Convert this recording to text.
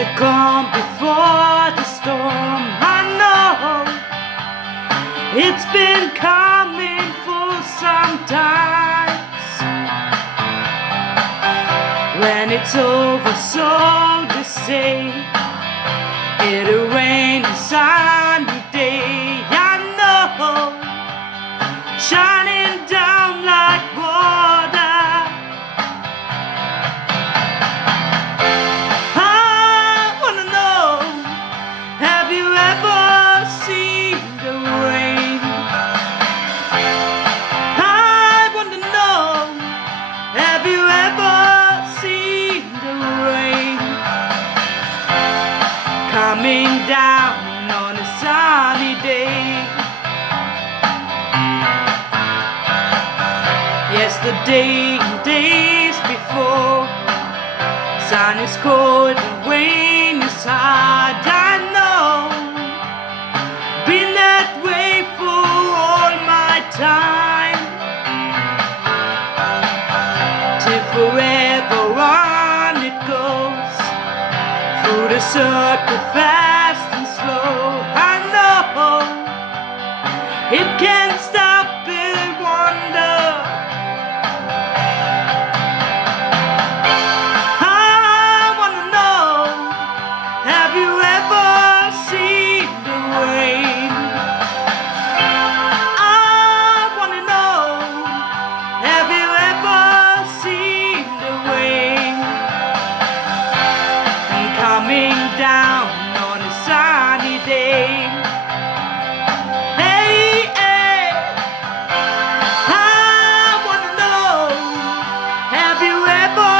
a calm before the storm. I know it's been coming for some time. When it's over, so to say, it'll rain a sunny day. I know, shining down like water. I wanna know, have you ever seen the rain? I wanna know, have you ever seen the rain coming down on a sunny day? Yesterday and days before, sun is cold and rain is hard. I know, been that way for all my time. Till forever on it goes, through the circle fast and slow. I know, it can't stop it, wonder. I wanna know, have you ever seen the rain? I wanna know, have you ever seen the rain coming down on a sunny day? Hey, hey, I wanna know, have you ever